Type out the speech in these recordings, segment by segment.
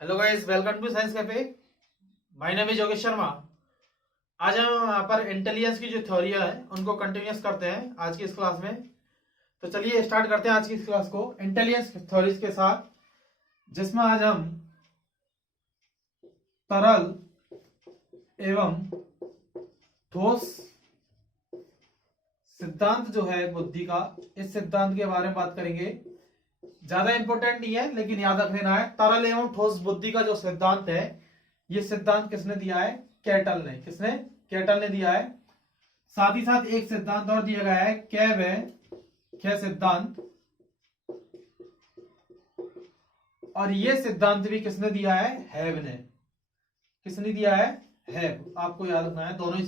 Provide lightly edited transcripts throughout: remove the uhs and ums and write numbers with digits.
Hello guys, welcome to science cafe. My name is Yogesh Sharma. आज हम यहाँ पर इंटेलिजेंस की जो थ्योरिया है उनको कंटिन्यूस करते हैं आज की इस क्लास में। तो चलिए स्टार्ट करते हैं आज की इस क्लास को इंटेलिजेंस थ्योरीज के साथ, जिसमें आज हम तरल एवं ठोस सिद्धांत जो है बुद्धि का, इस सिद्धांत के बारे में बात करेंगे। ज्यादा इंपॉर्टेंट नहीं है लेकिन याद रख लेना है। तरल एवं ठोस बुद्धि का जो सिद्धांत है, ये सिद्धांत किसने दिया है? कैटल ने। किसने? कैटल ने दिया है। साथ ही साथ एक सिद्धांत और दिया गया है, कै व खे सिद्धांत, और ये सिद्धांत भी किसने दिया है? हैब ने। किसने दिया है? हैब। आपको याद रखना है दोनों ही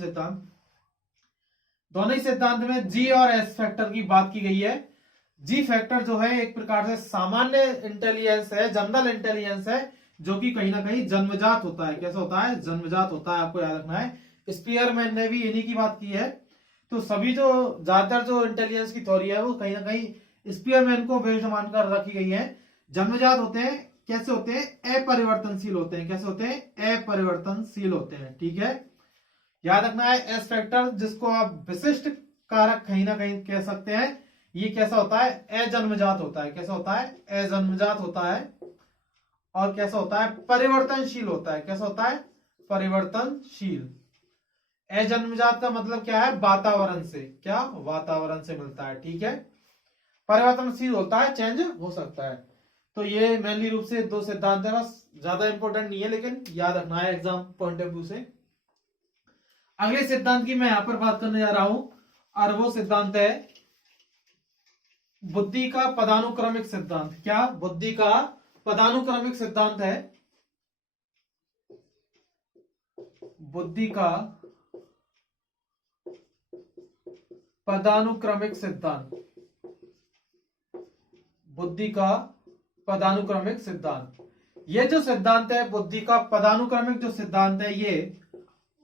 सिद्धांत में जी और एस फैक्टर की बात की गई है। जी फैक्टर जो है एक प्रकार से सामान्य इंटेलिजेंस है, जनरल इंटेलिजेंस है, जो कि कहीं ना कहीं जन्मजात होता है। कैसा होता है? जन्मजात होता है। आपको याद रखना है। स्पीयरमैन ने भी इन्हीं की बात की है। तो सभी जो ज्यादातर जो इंटेलिजेंस की थ्योरी है वो कहीं ना कहीं स्पीयरमैन को बेस्ड मानकर रखी गई है। जन्मजात होते हैं। कैसे होते हैं? अपरिवर्तनशील होते हैं। कैसे होते हैं? अपरिवर्तनशील होते हैं। ठीक है, याद रखना है। एस फैक्टर, जिसको आप विशिष्ट कारक कहीं ना कहीं कह सकते हैं, ये कैसा होता है? अजन्मजात होता है। कैसा होता है? अजन्मजात होता है। और कैसा होता है? परिवर्तनशील होता है। कैसा होता है? परिवर्तनशील। अजन्मजात का मतलब क्या है? वातावरण से। क्या? वातावरण से मिलता है। ठीक है, परिवर्तनशील होता है, चेंज हो सकता है। तो ये मेनली रूप से दो सिद्धांत है, बस ज्यादा इंपॉर्टेंट नहीं है लेकिन याद रखना है एग्जाम पॉइंट ऑफ व्यू से। अगले सिद्धांत की मैं यहां पर बात करने जा रहा हूं, और वो सिद्धांत है बुद्धि का पदानुक्रमिक सिद्धांत। क्या? बुद्धि का पदानुक्रमिक सिद्धांत है। बुद्धि का पदानुक्रमिक सिद्धांत। बुद्धि का पदानुक्रमिक सिद्धांत। ये जो सिद्धांत है बुद्धि का पदानुक्रमिक जो सिद्धांत है, ये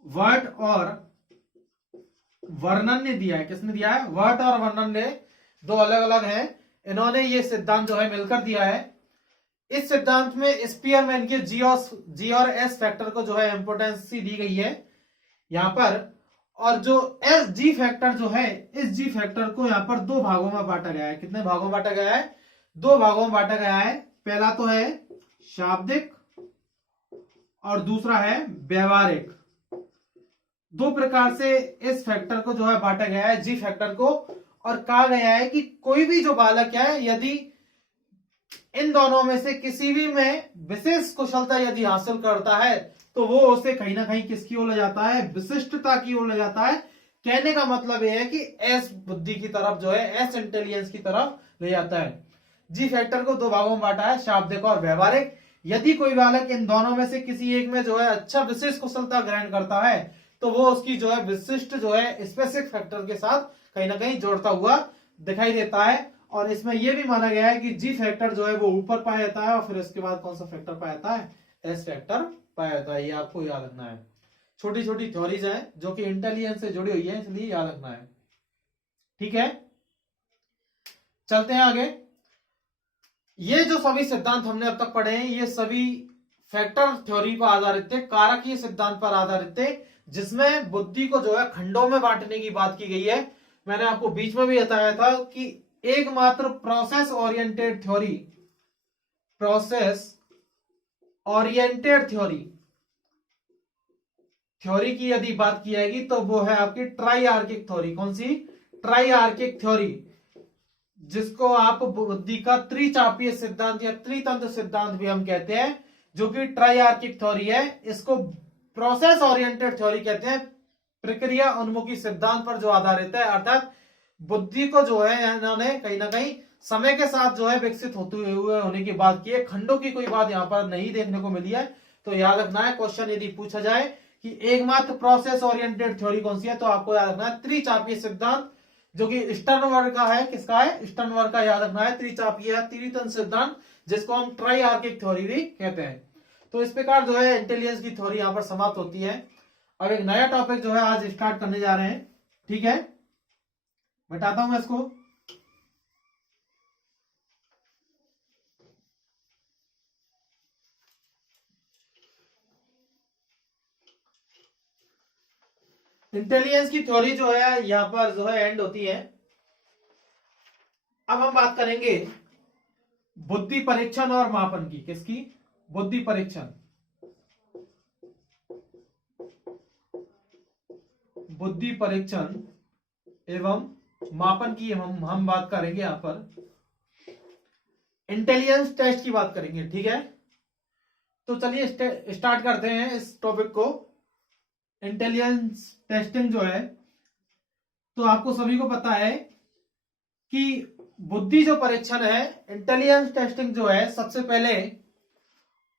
वर्ट और वर्णन ने दिया है। किसने दिया है? वर्ट और वर्णन ने, दो अलग अलग हैं, इन्होंने ये सिद्धांत जो है मिलकर दिया है। इस सिद्धांत में स्पीयरमैन के जी और एस फैक्टर को जो है इंपोर्टेंस दी गई है यहां पर। और जो एस जी फैक्टर जो है, इस जी फैक्टर को यहां पर दो भागों में बांटा गया है। कितने भागों में बांटा गया है? दो भागों में बांटा गया है। पहला तो है शाब्दिक और दूसरा है व्यवहारिक। दो प्रकार से इस फैक्टर को जो है बांटा गया है, जी फैक्टर को। और कहा गया है कि कोई भी जो बालक है, यदि इन दोनों में से किसी भी में विशेष कुशलता यदि हासिल करता है, तो वो उसे कहीं ना कहीं किसकी ओर ले जाता है? विशिष्टता की ओर ले जाता है। कहने का मतलब यह है कि एस बुद्धि की तरफ जो है, एस इंटेलिजेंस की तरफ ले जाता है। जी फैक्टर को दो भागों में बांटा है, शाब्दिक और व्यवहारिक। यदि कोई बालक इन दोनों में से किसी एक में जो है अच्छा विशेष कुशलता ग्रहण करता है, तो वो उसकी जो है विशिष्ट जो है स्पेसिफिक फैक्टर के साथ कहीं ना कहीं जोड़ता हुआ दिखाई देता है। और इसमें यह भी माना गया है कि जी फैक्टर जो है वो ऊपर पाया जाता है, और फिर इसके बाद कौन सा फैक्टर पाया जाता है? एस फैक्टर पाया जाता है। ये आपको याद रखना है। छोटी छोटी थ्योरीज हैं जो कि इंटेलिजेंस से जुड़ी हुई है, इसलिए याद रखना है। ठीक है, चलते हैं आगे। ये जो सभी सिद्धांत हमने अब तक पढ़े हैं, ये सभी फैक्टर थ्योरी पर आधारित थे, कारकीय सिद्धांत पर आधारित थे, जिसमें बुद्धि को जो है खंडों में बांटने की बात की गई है। मैंने आपको बीच में भी बताया था कि एकमात्र process oriented theory, process oriented theory की यदि बात की जाएगी तो वो है आपकी ट्राइआर्किक थ्योरी। कौन सी? ट्राइआर्किक थ्योरी, जिसको आप बुद्धि का त्रिचापीय सिद्धांत या त्रितंत्र सिद्धांत भी हम कहते हैं, जो कि ट्राइआर्किक थ्योरी है। इसको प्रोसेस ओरिएंटेड थ्योरी कहते हैं, प्रक्रिया उन्मुखी सिद्धांत पर जो आधारित है। अर्थात बुद्धि को जो है इन्होंने कहीं ना कहीं समय के साथ जो है विकसित होते हुए होने की बात की है। खंडों की कोई बात यहां पर नहीं देखने को मिली है। तो याद रखना है, क्वेश्चन यदि पूछा जाए कि एकमात्र प्रोसेस ओरिएंटेड थ्योरी कौन सी है, तो आपको याद रखना है त्रिचापीय सिद्धांत, जो कि स्टर्नबर्ग का है। किसका है? स्टर्नबर्ग का। याद रखना है, त्रिचापीय त्रितंत्र सिद्धांत, जिसको हम ट्राइआर्किक थ्योरी भी कहते हैं। तो इस प्रकार जो है इंटेलिजेंस की थ्योरी यहां पर समाप्त होती है। अब एक नया टॉपिक जो है आज स्टार्ट करने जा रहे हैं। ठीक है, बताता हूं मैं इसको। इंटेलिजेंस की थ्योरी जो है यहां पर जो है एंड होती है। अब हम बात करेंगे बुद्धि परीक्षण और मापन की। किसकी? बुद्धि परीक्षण, बुद्धि परीक्षण एवं मापन की हम बात करेंगे। यहां पर इंटेलिजेंस टेस्ट की बात करेंगे, ठीक है। तो चलिए स्टार्ट करते हैं इस टॉपिक को। इंटेलिजेंस टेस्टिंग जो है, तो आपको सभी को पता है कि बुद्धि जो परीक्षण है, इंटेलिजेंस टेस्टिंग जो है, सबसे पहले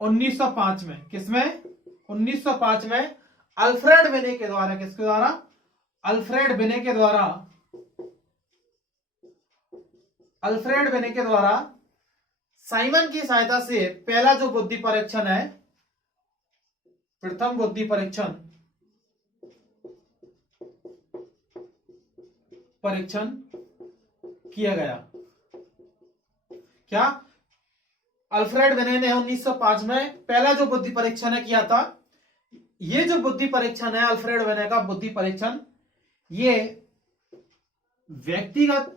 1905 में, किसमें? 1905 में अल्फ्रेड बिने के द्वारा, किसके द्वारा? अल्फ्रेड बिने के द्वारा, अल्फ्रेड बिने के द्वारा साइमन की सहायता से पहला जो बुद्धि परीक्षण है, प्रथम बुद्धि परीक्षण किया गया। क्या? अल्फ्रेड बिने ने 1905 में पहला जो बुद्धि परीक्षण है किया था। ये जो बुद्धि परीक्षण है, अल्फ्रेड बिने का बुद्धि परीक्षण, ये व्यक्तिगत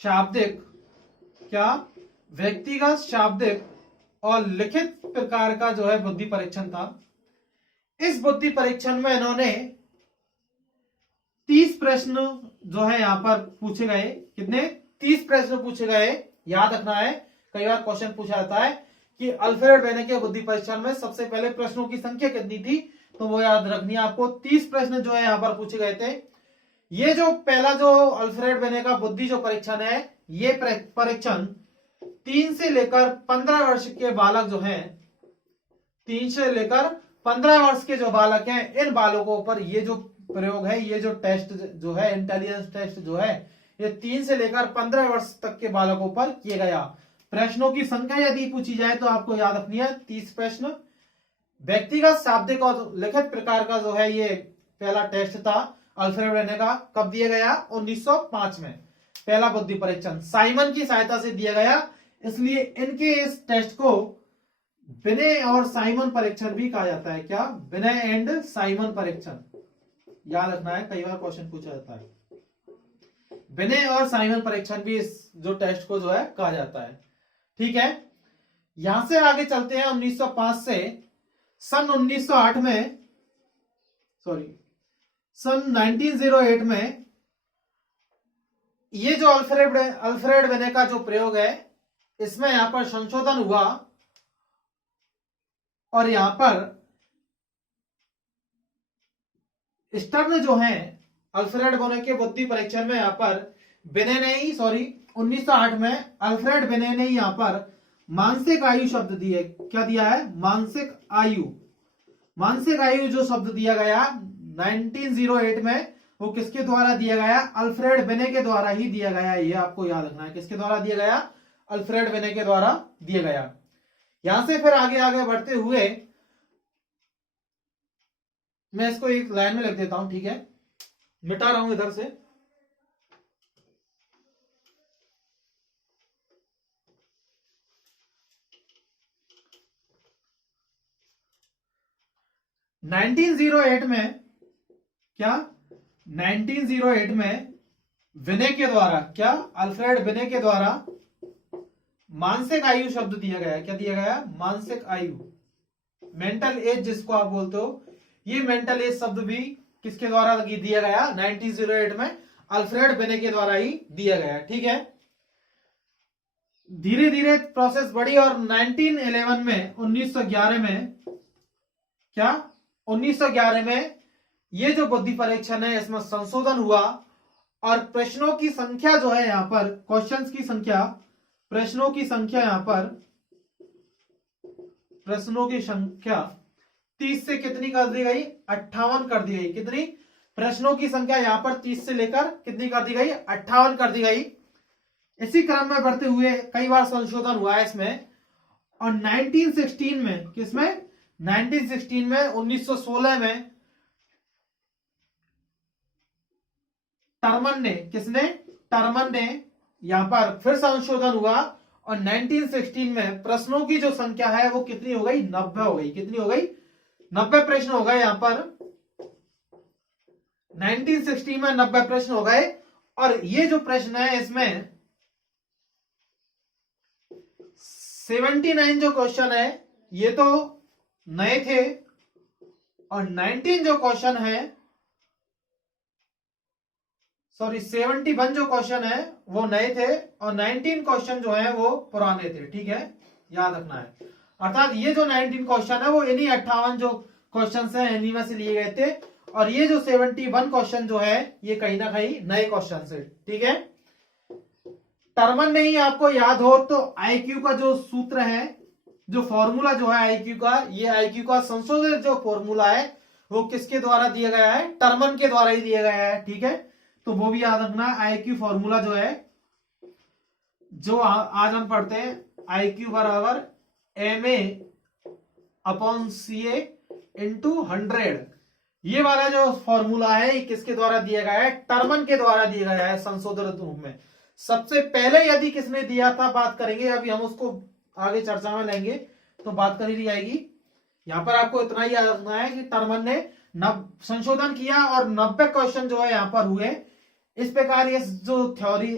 शाब्दिक, क्या? व्यक्तिगत शाब्दिक और लिखित प्रकार का जो है बुद्धि परीक्षण था। इस बुद्धि परीक्षण में इन्होंने 30 प्रश्न जो है यहां पर पूछे गए। कितने? 30 प्रश्न पूछे गए। याद रखना है, कई बार क्वेश्चन पूछा जाता है कि अल्फ्रेड बिने के बुद्धि परीक्षण में सबसे पहले प्रश्नों की संख्या कितनी थी, तो वो याद रखनी है आपको। 30 प्रश्न जो है यहां पर पूछे गए थे। ये जो पहला जो अल्फ्रेड बिने का बुद्धि जो परीक्षण है, ये परीक्षण 3 से लेकर 15 वर्ष के बालक जो हैं, 3 से लेकर 15 वर्ष के जो बालक हैं, इन बालकों पर ये जो प्रयोग है, ये जो टेस्ट जो है, इंटेलिजेंस टेस्ट जो है, ये 3 से लेकर 15 वर्ष तक के बालकों पर किया गया। प्रश्नों की संख्या यदि पूछी जाए तो आपको याद रखनी है 30 प्रश्न। व्यक्तिगत शाब्दिक और लिखित प्रकार का जो है ये पहला टेस्ट था अल्फ्रेड बिने का। कब दिया गया? 1905 में पहला बुद्धि परीक्षण साइमन की सहायता से दिया गया। इसलिए इनके इस टेस्ट को बिने और साइमन परीक्षण भी कहा जाता है। क्या? बिने एंड साइमन परीक्षण। याद रखना है, कई बार क्वेश्चन पूछा जाता है। बिने और साइमन परीक्षण भी इस जो टेस्ट को जो है कहा जाता है, ठीक है। यहां से आगे चलते हैं 1905 से सन 1908 में, सन 1908 में ये जो अल्फ्रेड बिने का जो प्रयोग है, इसमें यहां पर संशोधन हुआ और यहां पर स्टर्न जो है अल्फ्रेड बिने के बुद्धि परीक्षण में, यहां पर बिने ने ही 1908 में अल्फ्रेड बिने ने ही यहां पर मानसिक आयु शब्द दिए। क्या दिया है? मानसिक आयु। मानसिक आयु जो शब्द दिया गया 1908 में, वो किसके द्वारा दिया गया? अल्फ्रेड बिने के द्वारा ही दिया गया। ये आपको याद रखना है, किसके द्वारा दिया गया? अल्फ्रेड बिने के द्वारा दिया गया। यहां से फिर आगे आगे बढ़ते हुए मैं इसको एक लाइन में लिख देता हूं, ठीक है, मिटा रहा हूं इधर से। क्या 1908 में बिने के द्वारा, क्या अल्फ्रेड बिने के द्वारा मानसिक आयु शब्द दिया गया। क्या दिया गया? मानसिक आयु, मेंटल एज जिसको आप बोलते हो। ये मेंटल एज शब्द भी किसके द्वारा दिया गया? 1908 में अल्फ्रेड बिने के द्वारा ही दिया गया, ठीक है। धीरे धीरे प्रोसेस बढ़ी और 1911 में 1911 में, क्या 1911 में ये जो बुद्धि परीक्षण है इसमें संशोधन हुआ और प्रश्नों की संख्या जो है यहां पर, क्वेश्चंस की संख्या, प्रश्नों की संख्या यहां पर, प्रश्नों की संख्या 30 से कितनी कर दी गई? 58 कर दी गई। कितनी? प्रश्नों की संख्या यहां पर 30 से लेकर कितनी कर दी गई? 58 कर दी गई। इसी क्रम में बढ़ते हुए कई बार संशोधन हुआ है इसमें। और 1916 में, किसमें? 1916 में, 1916 में टर्मन ने, किसने? टर्मन ने यहां पर फिर संशोधन हुआ और 1916 में प्रश्नों की जो संख्या है वो कितनी हो गई? 90 हो गई। कितनी हो गई? 90 प्रश्न हो गए यहां पर। 1960 में 90 प्रश्न हो गए। और ये जो प्रश्न है इसमें 79 जो क्वेश्चन है ये तो नए थे, और 19 जो क्वेश्चन है, सॉरी 71 जो क्वेश्चन है वो नए थे, और 19 क्वेश्चन जो है वो पुराने थे। ठीक है, याद रखना है। अर्थात ये जो 19 क्वेश्चन है वो इन्हीं 58 जो क्वेश्चन है इन्हीं में से लिए गए थे, और ये जो 71 क्वेश्चन जो है ये कहीं ना कहीं नए क्वेश्चन है। ठीक है, टर्मन नहीं आपको याद हो तो आईक्यू का जो सूत्र है, जो फॉर्मूला जो है आईक्यू का, ये आईक्यू का संशोधित जो फॉर्मूला है वो किसके द्वारा दिया गया है? टर्मन के द्वारा ही दिया गया है। ठीक है, तो वो भी याद रखना। आईक्यू फॉर्मूला जो है, जो आज हम पढ़ते हैं, आईक्यू बराबर MA/CA × 100, ये वाला जो फॉर्मूला है ये किसके द्वारा दिया गया है? टर्मन के द्वारा दिया गया है संशोधित रूप में। सबसे पहले यदि किसने दिया था बात करेंगे, अभी हम उसको आगे चर्चा में लेंगे तो बात करी जाएगी। यहां पर आपको इतना ही याद रखना है कि टर्मन ने संशोधन किया और 90 क्वेश्चन जो है यहां पर हुए। इस प्रकार इस जो थ्योरी,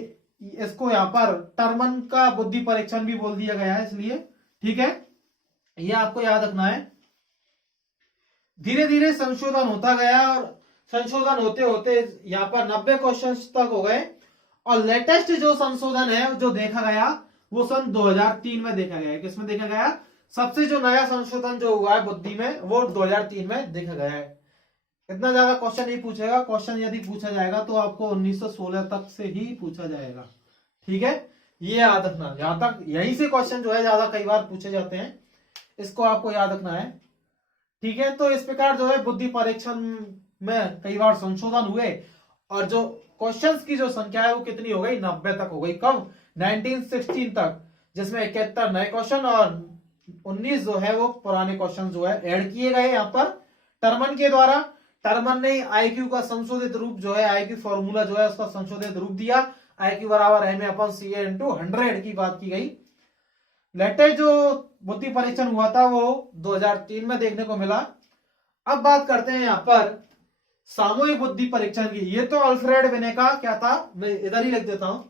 इसको यहां पर टर्मन का बुद्धि परीक्षण भी बोल दिया गया है, इसलिए। ठीक है, ये आपको याद रखना है। धीरे धीरे संशोधन होता गया, और संशोधन होते होते यहां पर 90 क्वेश्चन तक हो गए, और लेटेस्ट जो संशोधन है जो देखा गया वो सन 2003 में देखा गया है। किसमें देखा गया? सबसे जो नया संशोधन जो हुआ है बुद्धि में वो 2003 में देखा गया है। इतना ज्यादा क्वेश्चन नहीं पूछेगा, क्वेश्चन यदि पूछा जाएगा तो आपको 1916 तक से ही पूछा जाएगा। ठीक है, ये याद रखना। यहां तक यहीं से क्वेश्चन जो है ज्यादा कई बार पूछे जाते हैं, इसको आपको याद रखना है। ठीक है, तो इस प्रकार जो है बुद्धि परीक्षण में कई बार संशोधन हुए, और जो क्वेश्चंस की जो संख्या है वो कितनी हो गई? 90 तक हो गई। कब? 1916 तक, जिसमें 71 नए क्वेश्चन और 19 जो है वो पुराने क्वेश्चन जो है ऐड किए गए यहाँ पर टर्मन के द्वारा। टर्मन ने आईक्यू का संशोधित रूप जो है, आईक्यू फॉर्मूला जो है उसका संशोधित रूप दिया। आईक्यू बराबर MA/CA × 100 की बात की गई। लेटेस्ट जो बुद्धि परीक्षण हुआ था वो 2003 में देखने को मिला। अब बात करते हैं यहाँ पर सामूहिक बुद्धि परीक्षण की। ये तो अल्फ्रेड बिने का क्या था, मैं इधर ही लिख देता हूं।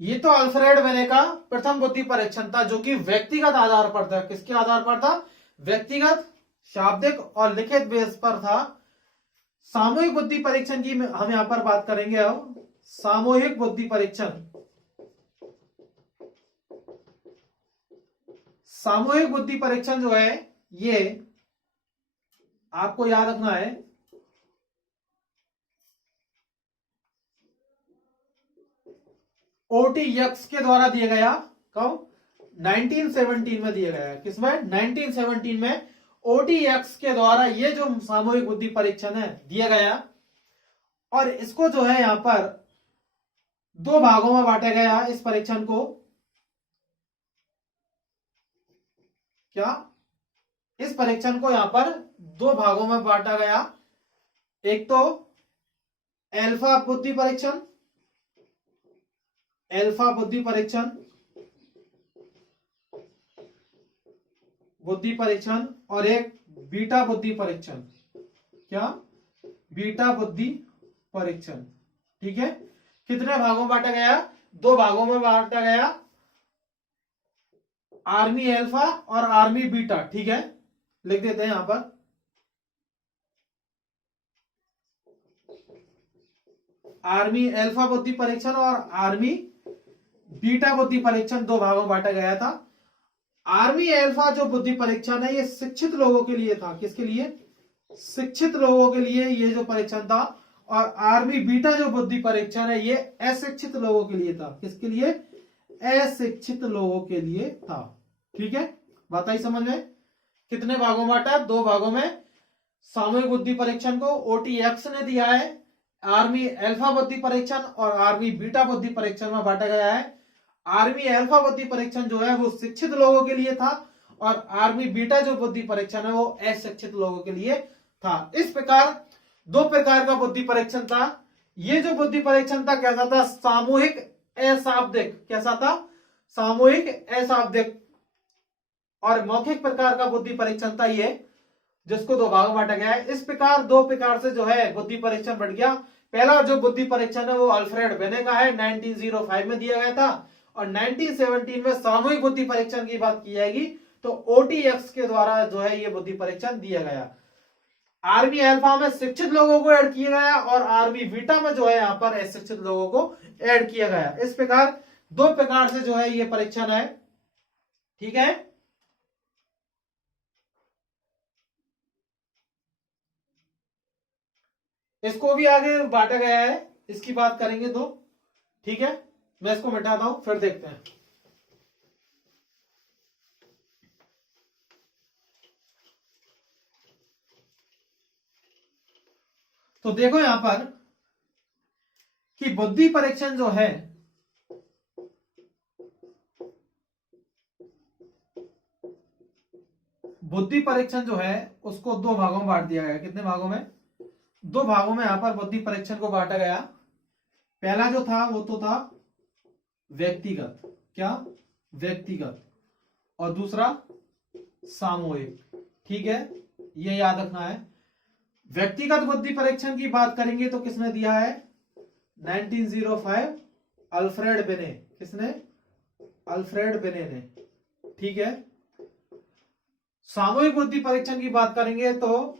ये तो अल्फ्रेड बिने का प्रथम बुद्धि परीक्षण था, जो कि व्यक्तिगत आधार पर था। किसके आधार पर था? व्यक्तिगत, शाब्दिक और लिखित बेस पर था। सामूहिक बुद्धि परीक्षण की हम यहां पर बात करेंगे। अब सामूहिक बुद्धि परीक्षण, सामूहिक बुद्धि परीक्षण जो है ये आपको याद रखना है। OTX के द्वारा दिया गया। कब? 1917 में दिया गया। किसमें? 1917 में OTX के द्वारा ये जो सामूहिक बुद्धि परीक्षण है दिया गया, और इसको जो है यहां पर 2 भागों में बांटा गया इस परीक्षण को। क्या? इस परीक्षण को यहां पर 2 भागों में बांटा गया। एक तो अल्फा बुद्धि परीक्षण, अल्फा बुद्धि परीक्षण, बुद्धि परीक्षण, और एक बीटा बुद्धि परीक्षण। क्या? बीटा बुद्धि परीक्षण। ठीक है, कितने भागों में बांटा गया? 2 भागों में बांटा गया, आर्मी अल्फा और आर्मी बीटा। ठीक है, लिख देते हैं यहां पर। आर्मी अल्फा बुद्धि परीक्षण और आर्मी बीटा बुद्धि परीक्षण 2 भागों में बांटा गया था। आर्मी अल्फा जो बुद्धि परीक्षण है ये शिक्षित लोगों के लिए था। किसके लिए? शिक्षित लोगों के लिए ये जो परीक्षण था। और आर्मी बीटा जो बुद्धि परीक्षण है ये अशिक्षित लोगों के लिए था। किसके लिए? अशिक्षित लोगों के लिए था। ठीक है, बात आई समझ में? कितने भागों में बांटा? 2 भागों में। सामूहिक बुद्धि परीक्षण को OTX ने दिया है। आर्मी अल्फा बुद्धि परीक्षण और आर्मी बीटा बुद्धि परीक्षण में बांटा गया है। आर्मी अल्फा बुद्धि परीक्षण जो है वो शिक्षित लोगों के लिए था, और आर्मी बीटा जो बुद्धि परीक्षण है वो अशिक्षित लोगों के लिए था। इस प्रकार 2 प्रकार का बुद्धि परीक्षण था। ये जो बुद्धि परीक्षण था कैसा था? सामूहिक अशाब्दिक। कैसा था? सामूहिक अशाब्दिक। और मौखिक प्रकार का बुद्धि परीक्षण था ये जिसको दो भागों में बांटा गया है। इस प्रकार दो प्रकार से जो है बुद्धि परीक्षण बढ़ गया। पहला जो बुद्धि परीक्षण है वो अल्फ्रेड बेने का है, 1905 में दिया गया था। और 1917 में सामूहिक बुद्धि परीक्षण की बात की जाएगी तो ओटीएक्स के द्वारा जो है ये बुद्धि परीक्षण दिया गया। आर्मी अल्फा में शिक्षित लोगों को ऐड किया गया और आर्मी बीटा में जो है यहाँ पर अशिक्षित लोगों को ऐड किया गया। इस प्रकार दो प्रकार से जो है ये परीक्षण है, ठीक है। इसको भी आगे बांटा गया है, इसकी बात करेंगे तो, ठीक है। मैं इसको मिटाता हूं, फिर देखते हैं। तो देखो यहां पर कि बुद्धि परीक्षण जो है बुद्धि परीक्षण जो है उसको दो भागों में बांट दिया गया। कितने भागों में? दो भागों में यहां पर बुद्धि परीक्षण को बांटा गया। पहला जो था वो तो था व्यक्तिगत, क्या? व्यक्तिगत। और दूसरा सामूहिक, ठीक है, ये याद रखना है। व्यक्तिगत बुद्धि परीक्षण की बात करेंगे तो किसने दिया है? 1905 अल्फ्रेड बेने। किसने? अल्फ्रेड बेने ने, ठीक है। सामूहिक बुद्धि परीक्षण की बात करेंगे तो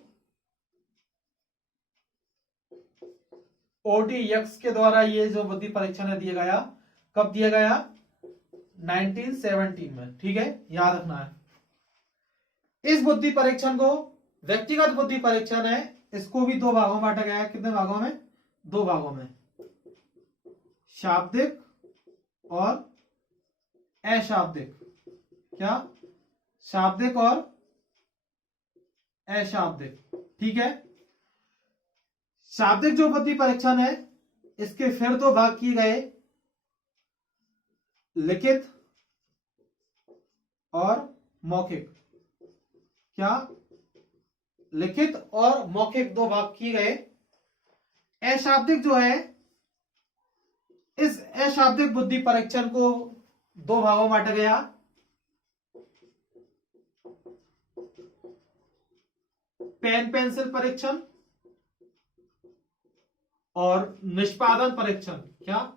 ओटीएक्स के द्वारा ये जो बुद्धि परीक्षण है दिया गया। कब दिया गया? 1917 में, ठीक है, याद रखना है। इस बुद्धि परीक्षण को व्यक्तिगत बुद्धि परीक्षण है, इसको भी दो भागों में बांटा गया है। कितने भागों में? दो भागों में, शाब्दिक और अशाब्दिक। क्या? शाब्दिक और अशाब्दिक, ठीक है। शाब्दिक जो बुद्धि परीक्षण है इसके फिर दो भाग किए गए, लिखित और मौखिक। क्या? लिखित और मौखिक दो भाग किए गए। अशाब्दिक जो है, इस अशाब्दिक बुद्धि परीक्षण को दो भागों में बांटा गया। पेन पेंसिल परीक्षण और निष्पादन परीक्षण। क्या?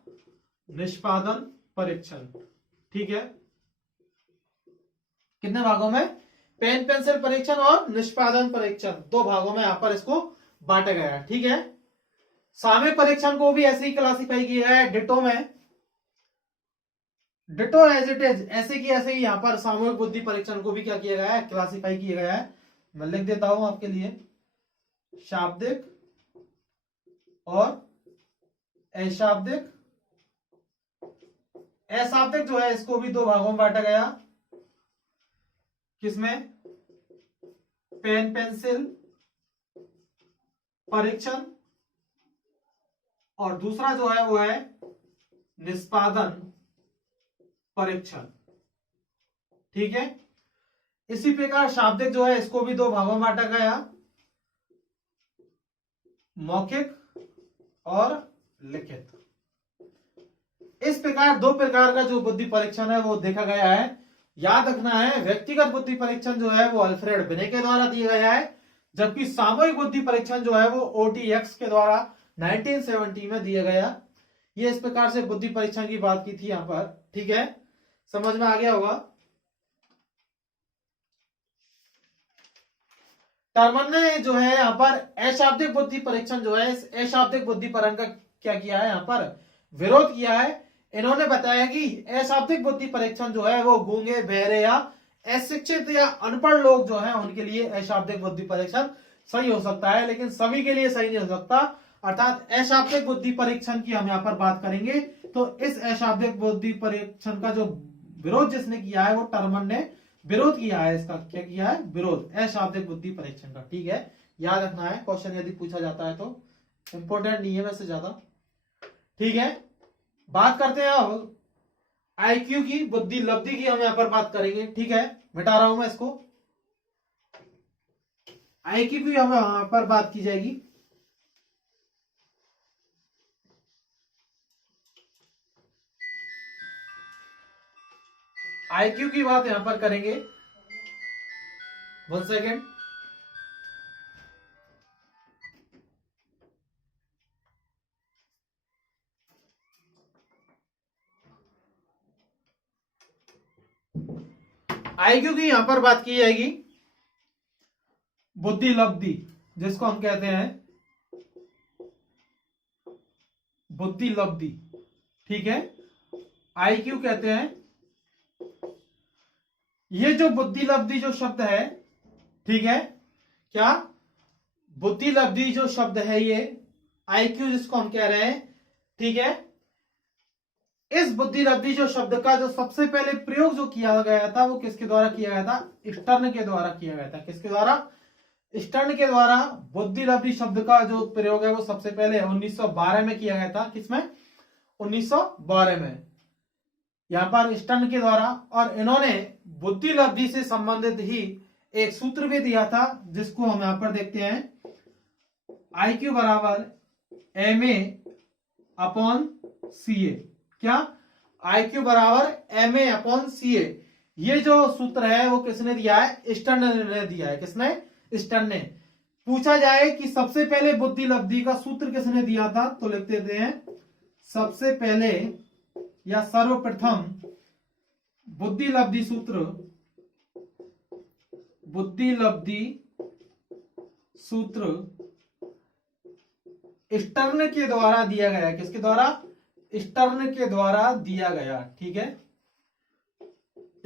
निष्पादन परीक्षण, ठीक है। कितने भागों में? पेन पेंसिल परीक्षण और निष्पादन परीक्षण, दो भागों में यहां पर इसको बांटा गया है, ठीक है। सामूहिक परीक्षण को भी ऐसे ही क्लासिफाई किया गया है डिटो में। डिटो एज इट इज, ऐसे की ऐसे ही यहां पर सामूहिक बुद्धि परीक्षण को भी क्या किया गया है? क्लासिफाई किया गया है। मैं लिख देता हूं आपके लिए, शाब्दिक और अशाब्दिक। अशाब्दिक जो है इसको भी दो भागों में बांटा गया। किसमें? पेन पेंसिल परीक्षण और दूसरा जो है वो है निष्पादन परीक्षण, ठीक है। इसी प्रकार शाब्दिक जो है इसको भी दो भागों में बांटा गया, मौखिक और लिखित। इस प्रकार दो प्रकार का जो बुद्धि परीक्षण है वो देखा गया है। याद रखना है, व्यक्तिगत बुद्धि परीक्षण जो है वो अल्फ्रेड बिने के द्वारा दिया गया है, जबकि सामूहिक बुद्धि परीक्षण जो है वो ओटीएक्स के द्वारा 1970 में दिया गया। ये इस प्रकार से बुद्धि परीक्षण की बात की थी यहां पर, ठीक है। समझ में आ गया होगा। टर्मन ने जो है यहाँ पर अशाब्दिक बुद्धि परीक्षण जो है, इस अशाब्दिक बुद्धि परीक्षण का क्या किया है? यहाँ पर विरोध किया है। इन्होंने बताया कि अशाब्दिक बुद्धि परीक्षण जो है वो गूंगे, बहरे या अशिक्षित या अनपढ़ लोग जो है उनके लिए अशाब्दिक बुद्धि परीक्षण सही हो सकता है, लेकिन सभी के लिए सही नहीं हो सकता। अर्थात अशाब्दिक बुद्धि परीक्षण की हम यहाँ पर बात करेंगे तो इस अशाब्दिक बुद्धि परीक्षण का जो विरोध जिसने किया है वो टर्मन ने विरोध किया है। इसका क्या किया है? विरोध अशाब्दिक बुद्धि परीक्षण का, ठीक है। याद रखना है, क्वेश्चन यदि पूछा जाता है तो इंपॉर्टेंट नहीं है वैसे ज्यादा, ठीक है। बात करते हैं अब आईक्यू की, बुद्धि लब्धि की हम यहां पर बात करेंगे, ठीक है। मिटा रहा हूं मैं इसको। आईक्यू की हम यहां पर बात की जाएगी। आईक्यू की बात यहां पर करेंगे, 1 सेकेंड। आईक्यू की यहां पर बात की जाएगी बुद्धि लब्धि, जिसको हम कहते हैं बुद्धि लब्धि, ठीक है, आईक्यू कहते हैं। ये जो बुद्धि लब्धि जो शब्द है, ठीक है, क्या बुद्धि लब्धि जो शब्द है ये आईक्यू जिसको हम कह रहे हैं, ठीक है, इस बुद्धि लब्धि जो शब्द का जो सबसे पहले प्रयोग जो किया गया था वो किसके द्वारा किया गया था? स्टर्न के द्वारा किया गया था। किसके द्वारा? स्टर्न के द्वारा बुद्धि लब्धि शब्द का जो प्रयोग है वो सबसे पहले 1912 में किया गया था। किसमें? 1912 में, यहां पर स्टर्न के द्वारा। और इन्होंने बुद्धि लब्धि से संबंधित ही एक सूत्र भी दिया था, जिसको हम यहां पर देखते हैं, आईक्यू बराबर MA अपॉन CA। क्या? आईक्यू बराबर MA अपॉन CA। ये जो सूत्र है वो किसने दिया है? स्टर्न ने दिया है। किसने? स्टर्न ने। पूछा जाए कि सबसे पहले बुद्धि लब्धि का सूत्र किसने दिया था, तो लिख देते हैं सबसे पहले या सर्वप्रथम बुद्धि लब्धि सूत्र, बुद्धि लब्धि सूत्र स्टर्न के द्वारा दिया गया। किसके द्वारा? स्टर्न के द्वारा दिया गया, ठीक है,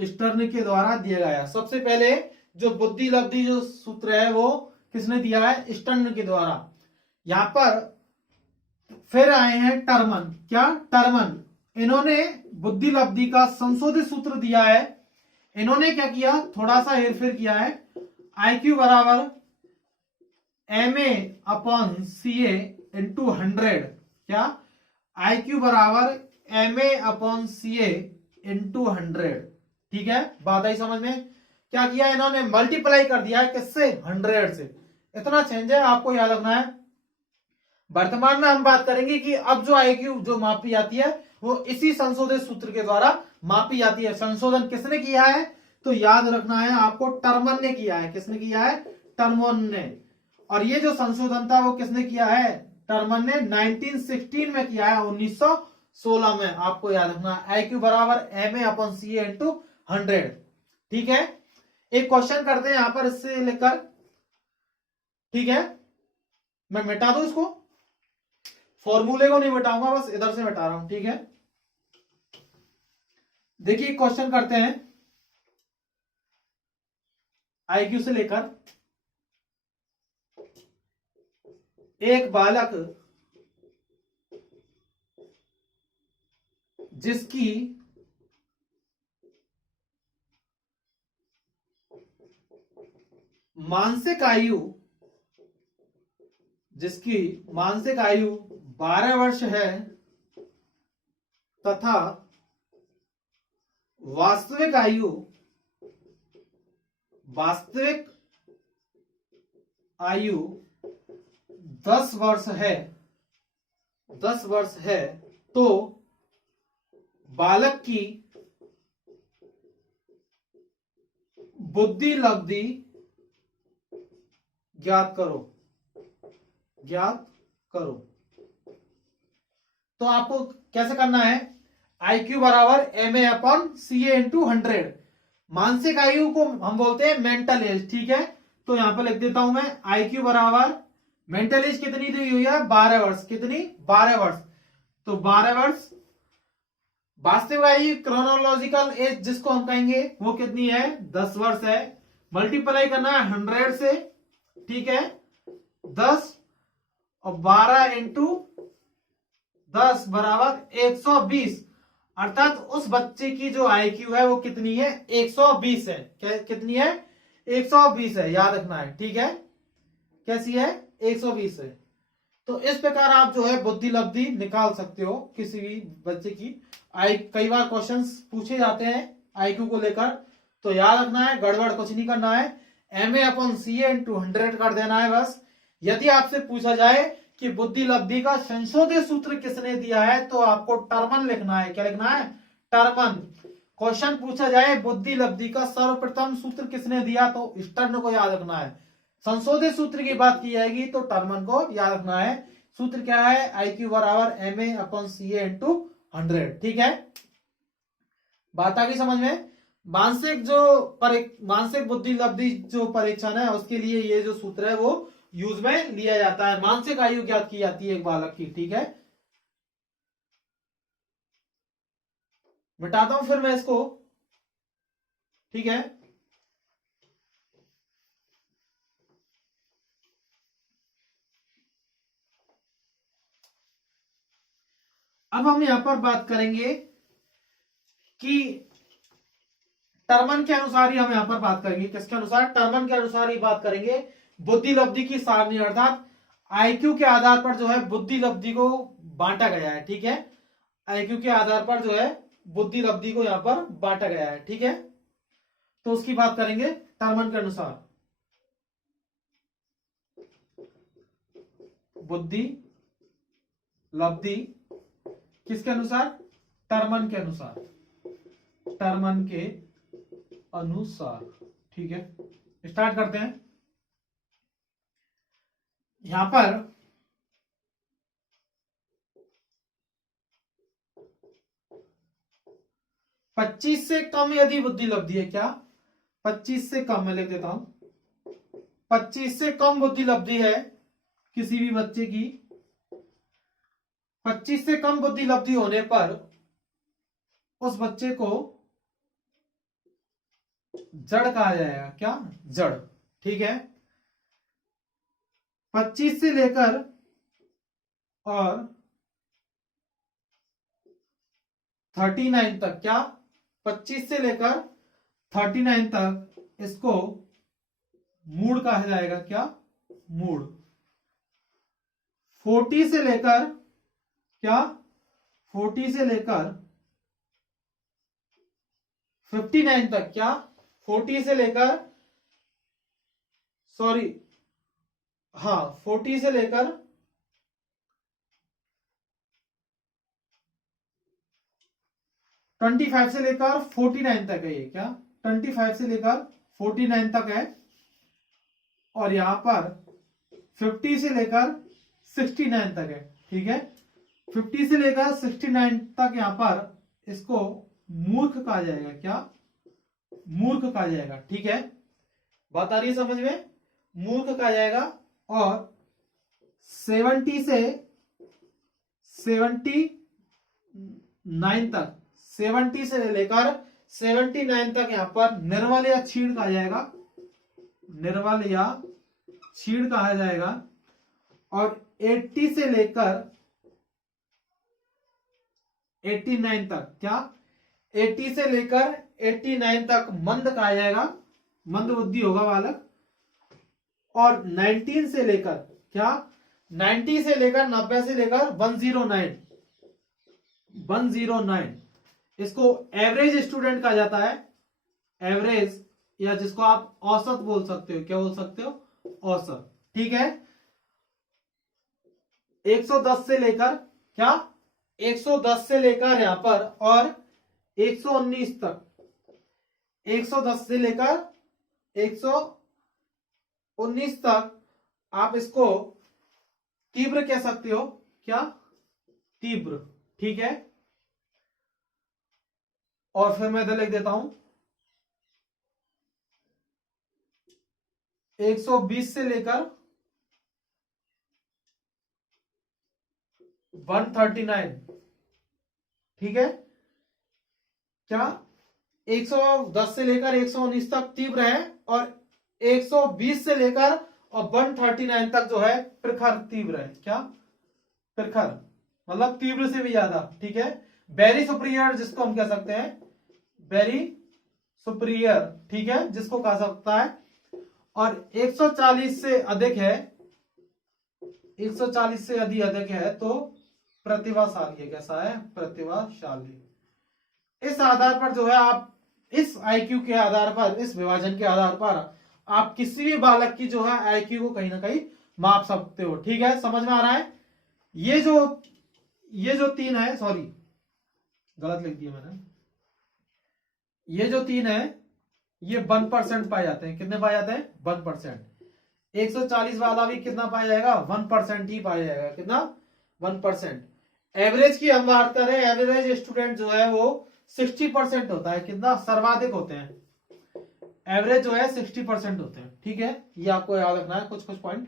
स्टर्न के द्वारा दिया गया। सबसे पहले जो बुद्धि लब्धि जो सूत्र है वो किसने दिया है? स्टर्न के द्वारा। यहां पर फिर आए हैं टर्मन। क्या? टर्मन। इन्होंने बुद्धि लब्धि का संशोधित सूत्र दिया है। इन्होंने क्या किया? थोड़ा सा हेरफेर किया है। आईक्यू बराबर MA अपॉन CA इंटू 100। क्या? आईक्यू बराबर MA अपॉन CA इंटू 100, ठीक है। बात आई समझ में? क्या किया इन्होंने? मल्टीप्लाई कर दिया है। किससे? 100 से। इतना चेंज है, आपको याद रखना है। वर्तमान में हम बात करेंगे कि अब जो आईक्यू जो मापी जाती है वो इसी संशोधित सूत्र के द्वारा मापी जाती है। संशोधन किसने किया है? तो याद रखना है आपको, टर्मन ने किया है। किसने किया है? टर्मन ने। और ये जो संशोधन था वो किसने किया है? टर्मन ने 1916 में किया है, 1916 में। आपको याद रखना है आईक्यू बराबर MA अपॉन CA इंटू 100, ठीक है। एक क्वेश्चन करते हैं यहां पर इससे लेकर, ठीक है। मैं मिटा दूं इसको, फॉर्मूले को नहीं मिटाऊंगा, बस इधर से मिटा रहा हूं, ठीक है। देखिए क्वेश्चन करते हैं आईक्यू से लेकर। एक बालक जिसकी मानसिक आयु 12 वर्ष है तथा वास्तविक आयु 10 वर्ष है, तो बालक की बुद्धि लब्धि ज्ञात करो। तो आपको कैसे करना है? आईक्यू बराबर MA अपॉन CA इंटू 100। मानसिक आयु को हम बोलते हैं मेंटल एज, ठीक है। तो यहां पर लिख देता हूं मैं आईक्यू बराबर, मेंटल एज कितनी दी हुई है? 12 वर्ष। कितनी? 12 वर्ष। तो 12 वर्ष। वास्तविक आयु क्रोनोलॉजिकल एज जिसको हम कहेंगे वो कितनी है? 10 वर्ष है। मल्टीप्लाई करना है 100 से, ठीक है। 10 और 12 इंटू 10 बराबर 120। अर्थात उस बच्चे की जो आईक्यू है वो कितनी है? 120 है। कितनी है? 120 है, याद रखना है, ठीक है। कैसी है? 120 है। तो इस प्रकार आप जो है बुद्धि लब्धि निकाल सकते हो किसी भी बच्चे की। कई बार क्वेश्चंस पूछे जाते हैं आईक्यू को लेकर, तो याद रखना है, गड़बड़ कुछ नहीं करना है। MA अपॉन CA इंटू 100 कर देना है बस। यदि आपसे पूछा जाए कि बुद्धि लब्धि का संशोधित सूत्र किसने दिया है, तो आपको टर्मन लिखना है। क्या लिखना है? टर्मन। क्वेश्चन पूछा जाए बुद्धि लब्धि का सर्वप्रथम सूत्र किसने दिया, तो स्टर्न को याद रखना है। संशोधित सूत्र की बात की जाएगी तो टर्मन को याद रखना है। सूत्र क्या है? आईक्यू बराबर MA अपॉन CA इंटू 100, ठीक है। बात आ गई समझ में? मानसिक मानसिक बुद्धि लब्धि जो परीक्षण है उसके लिए ये जो सूत्र है वो यूज में लिया जाता है। मानसिक आयु ज्ञात की जाती है एक बालक की। ठीक है, मिटाता हूं फिर मैं इसको। ठीक है, अब हम यहां पर बात करेंगे कि टर्मन के अनुसार ही हम यहां पर बात करेंगे। किसके अनुसार? टर्मन के अनुसार ही बात करेंगे। बुद्धि लब्धि की सारणी, अर्थात आईक्यू के आधार पर जो है बुद्धि लब्धि को बांटा गया है। ठीक है, आईक्यू के आधार पर जो है बुद्धि लब्धि को यहां पर बांटा गया है। ठीक है, तो उसकी बात करेंगे टर्मन के अनुसार। बुद्धि लब्धि किसके अनुसार? टर्मन के अनुसार। टर्मन के अनुसार। ठीक है, स्टार्ट करते हैं। यहां पर पच्चीस से कम यदि बुद्धि लब्धि है, क्या 25 से कम, मैं लिख देता हूं 25 से कम बुद्धि लब्धि है किसी भी बच्चे की, 25 से कम बुद्धि लब्धि होने पर उस बच्चे को जड़ कहा जाएगा। क्या? जड़। ठीक है, 25 से लेकर और 39 तक, क्या 25 से लेकर 39 तक इसको मूड कहा जाएगा। क्या? मूड। 40 से लेकर, क्या 40 से लेकर 59 तक, क्या 40 से लेकर, सॉरी हाँ 40 से लेकर 25 से लेकर 49 तक है ये। क्या 25 से लेकर 49 तक है, और यहां पर 50 से लेकर 69 तक है। ठीक है, 50 से लेकर 69 तक यहां पर इसको मूर्ख कहा जाएगा। क्या? मूर्ख कहा जाएगा। ठीक है, बात आ रही है समझ में? मूर्ख कहा जाएगा। और 70 से 79 तक, 70 से लेकर 79 तक यहां पर निर्वल या क्षीण कहा जाएगा। निर्वल या क्षीण कहा जाएगा। और 80 से लेकर 89 तक, क्या 80 से लेकर 89 तक मंद कहा जाएगा, मंद बुद्धि होगा बालक। और 19 से लेकर, क्या 90 से लेकर 90 से लेकर 109 इसको एवरेज स्टूडेंट कहा जाता है। एवरेज, या जिसको आप औसत बोल सकते हो। क्या बोल सकते हो? औसत। ठीक है, 110 से लेकर, क्या 110 से लेकर यहां पर और 119 तक, 110 से लेकर 119 तक आप इसको तीव्र कह सकते हो। क्या? तीव्र। ठीक है, और फिर मैं इधर लिख देता हूं 120 से लेकर 139। ठीक है, क्या 110 से लेकर 119 तक तीव्र है, और 120 से लेकर और 139 तक जो है प्रखर तीव्र है। क्या? प्रखर, मतलब तीव्र से भी ज्यादा। ठीक है, वेरी सुपीरियर जिसको हम कह सकते हैं, वेरी सुपीरियर। ठीक है, जिसको कहा सकता है। और 140 से अधिक है, 140 से यदि अधिक है तो प्रतिभाशाली है। कैसा है? प्रतिभाशाली। इस आधार पर जो है आप इस आईक्यू के आधार पर, इस विभाजन के आधार पर आप किसी भी बालक की जो है आईक्यू को कहीं ना कहीं माप सकते हो। ठीक है, समझ में आ रहा है? ये जो तीन है, सॉरी गलत लिख दिया मैंने, ये जो तीन है ये 1% पाए जाते हैं। कितने पाए जाते हैं? 1%। 140 वाला भी कितना पाया जाएगा? 1% ही पाया जाएगा। कितना? 1%। एवरेज की हम बात करें, एवरेज स्टूडेंट जो है वो 60% होता है। कितना सर्वाधिक होते हैं, एवरेज जो है 60% होते हैं। ठीक है, ये आपको याद रखना है कुछ कुछ पॉइंट।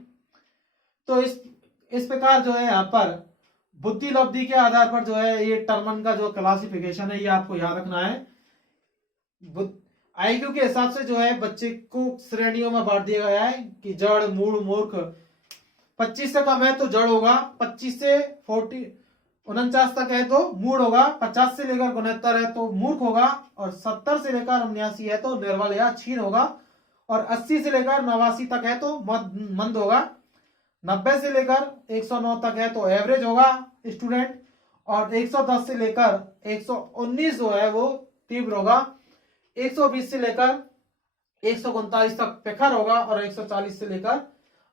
तो इस प्रकार जो है यहाँ पर बुद्धि लब्धि के आधार पर जो है ये टर्मन का जो क्लासिफिकेशन है ये आपको याद रखना है। आईक्यू के हिसाब से जो है बच्चे को श्रेणियों में बांट दिया गया है कि जड़, मूढ़, मूर्ख। 25 से कम है तो जड़ होगा, 25 से 49 तक है तो मूढ़ होगा, 50 से लेकर 69 है तो मूर्ख होगा, और 70 से लेकर 79 है तो निर्बल या क्षीण होगा, और 80 से लेकर 89 तक है तो मंद होगा, 90 से लेकर 109 तक है तो एवरेज होगा स्टूडेंट, और 110 से लेकर 119 जो है वो तीव्र होगा, 120 से लेकर 139 तक प्रखर होगा, और 140 से लेकर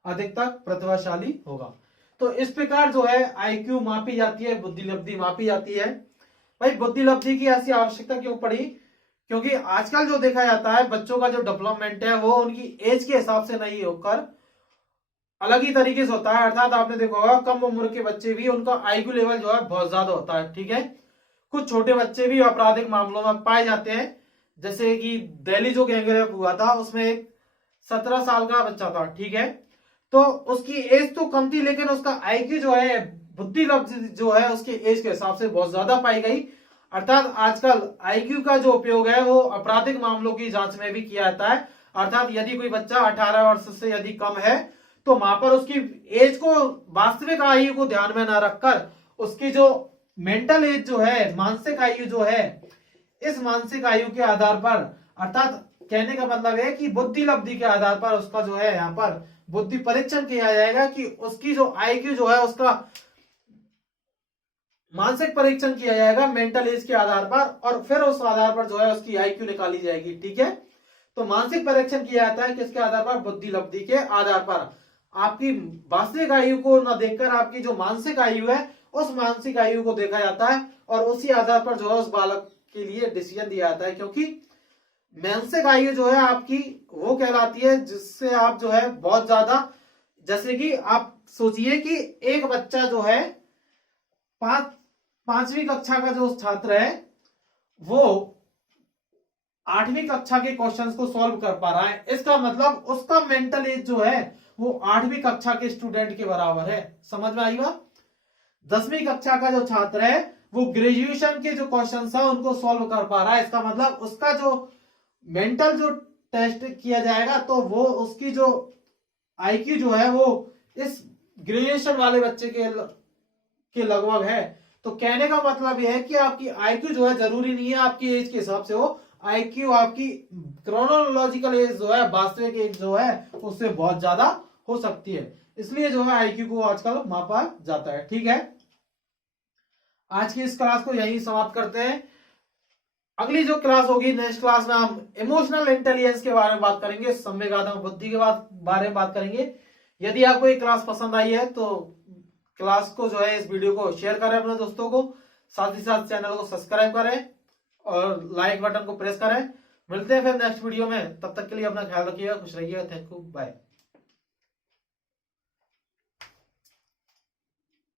अधिक तक प्रतिभाशाली होगा। तो इस प्रकार जो है आईक्यू मापी जाती है, बुद्धि लब्धि मापी जाती है। भाई बुद्धि लब्धि की ऐसी आवश्यकता क्यों पड़ी? क्योंकि आजकल जो देखा जाता है बच्चों का जो डेवलपमेंट है वो उनकी एज के हिसाब से नहीं होकर अलग ही तरीके से होता है। अर्थात आपने देखा होगा कम उम्र के बच्चे भी उनका आईक्यू लेवल जो है बहुत ज्यादा होता है। ठीक है, कुछ छोटे बच्चे भी आपराधिक मामलों में पाए जाते हैं, जैसे कि दिल्ली जो गैंगरेप हुआ था उसमें एक 17 साल का बच्चा था। ठीक है, तो उसकी एज तो कम थी लेकिन उसका आईक्यू जो है, बुद्धि लब्धि जो है उसकी एज के हिसाब से बहुत ज्यादा पाई गई। अर्थात आजकल आईक्यू का जो उपयोग है वो आपराधिक मामलों की जांच में भी किया जाता है। अर्थात यदि कोई बच्चा 18 वर्ष से यदि कम है तो वहां पर उसकी एज को, वास्तविक आयु को ध्यान में न रखकर उसकी जो मेंटल एज जो है, मानसिक आयु जो है, इस मानसिक आयु के आधार पर, अर्थात कहने का मतलब है कि बुद्धि लब्धि के आधार पर उसका जो है यहाँ पर बुद्धि परीक्षण किया जाएगा कि उसकी जो आईक्यू जो है उसका मानसिक परीक्षण किया जाएगा मेंटल एज के आधार पर, और फिर उस आधार पर जो है उसकी आईक्यू निकाली जाएगी। ठीक है, तो मानसिक परीक्षण किया जाता है किसके आधार पर? बुद्धि लब्धि के आधार पर। आपकी वास्तविक आयु को न देखकर आपकी जो मानसिक आयु है उस मानसिक आयु को देखा जाता है, और उसी आधार पर जो है उस बालक के लिए डिसीजन दिया जाता है। क्योंकि मानसिक आयु जो है आपकी वो कहलाती है जिससे आप जो है बहुत ज्यादा, जैसे कि आप सोचिए कि एक बच्चा जो है 5वीं कक्षा का जो छात्र है वो 8वीं कक्षा के क्वेश्चंस को सॉल्व कर पा रहा है, इसका मतलब उसका मेंटल एज जो है वो 8वीं कक्षा के स्टूडेंट के बराबर है। समझ में आई बात? 10वीं कक्षा का जो छात्र है वो ग्रेजुएशन के जो क्वेश्चंस है उनको सॉल्व कर पा रहा है, इसका मतलब उसका जो मेंटल जो टेस्ट किया जाएगा तो वो उसकी जो आईक्यू जो है वो इस ग्रेजुएशन वाले बच्चे के लगभग है। तो कहने का मतलब यह है कि आपकी आईक्यू जो है जरूरी नहीं है आपकी एज के हिसाब से हो, आईक्यू आपकी क्रोनोलॉजिकल एज जो है, वास्तविक एज जो है उससे बहुत ज्यादा हो सकती है, इसलिए जो है आईक्यू को आजकल मापा जाता है। ठीक है, आज की इस क्लास को यहीं समाप्त करते हैं। अगली जो क्लास होगी, नेक्स्ट क्लास में हम इमोशनल इंटेलिजेंस के बारे में बात करेंगे, संवेगात्मक बुद्धि के बारे में बात करेंगे। यदि आपको ये क्लास पसंद आई है तो क्लास को जो है, इस वीडियो को शेयर करें अपने दोस्तों को, साथ ही साथ चैनल को सब्सक्राइब करें और लाइक बटन को प्रेस करें। मिलते हैं फिर नेक्स्ट वीडियो में, तब तक के लिए अपना ख्याल रखिएगा, खुश रहिएगा। Thank you, bye.